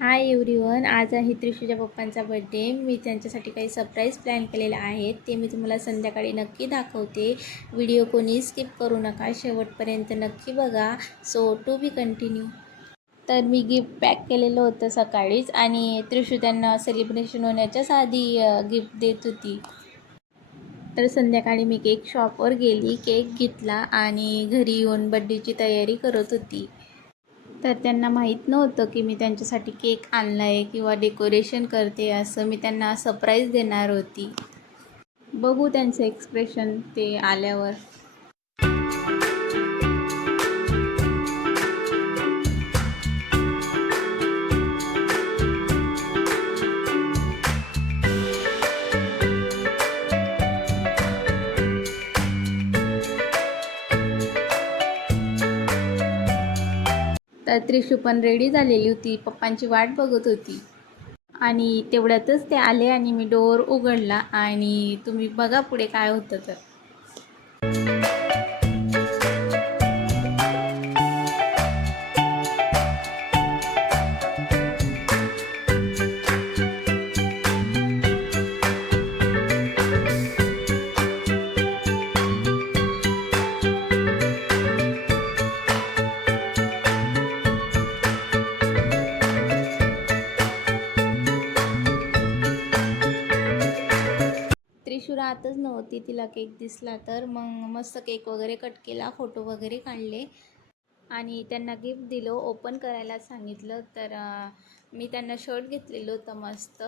Hi everyone, आज आहे त्रिशूच्या पप्पांचा birthday. मी त्यांच्यासाठी काही सरप्राईज प्लॅन केलेले आहेत, ते मी तुम्हाला संध्याकाळी नक्की दाखवते. व्हिडिओ कोणी स्किप करू नका, शेवटपर्यंत नक्की बघा. So to be continue. तर मी गिफ्ट पॅक केलेलं होतं सकाळीच आणि त्रिशू त्यांना सेलिब्रेशन होण्याच्याच आधी गिफ्ट देत होती. तर संध्याकाळी मी केक शॉपवर गेली, केक घेतला आणि घरी येऊन बड्डेची तयारी करत होती. तर त्यांना माहीत नव्हतं की मी त्यांच्यासाठी केक आणला आहे किंवा डेकोरेशन करते, असं मी त्यांना सरप्राईज देणार होती. बघू त्यांचं एक्सप्रेशन ते आल्यावर. तर त्रिशू पण रेडी झालेली होती, पप्पांची वाट बघत होती आणि तेवढ्यातच ते आले आणि मी डोअर उघडला आणि तुम्ही बघा पुढे काय होतं. तर त्रिशू राहतच नव्हती, तिला केक दिसला तर मग मस्त केक वगैरे कट केला, फोटो वगैरे काढले आणि त्यांना गिफ्ट दिलं. ओपन करायला सांगितलं. तर मी त्यांना शर्ट घेतलेलं होतं, मस्त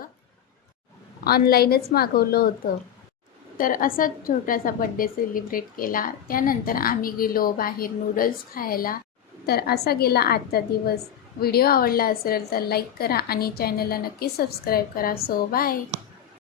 ऑनलाईनच मागवलं होतं. तर असाच छोटासा बड्डे सेलिब्रेट केला. त्यानंतर आम्ही गेलो बाहेर नूडल्स खायला. तर असा गेला आजचा दिवस. व्हिडिओ आवडला असेल तर लाईक करा आणि चॅनलला नक्की सबस्क्राईब करा. So bye.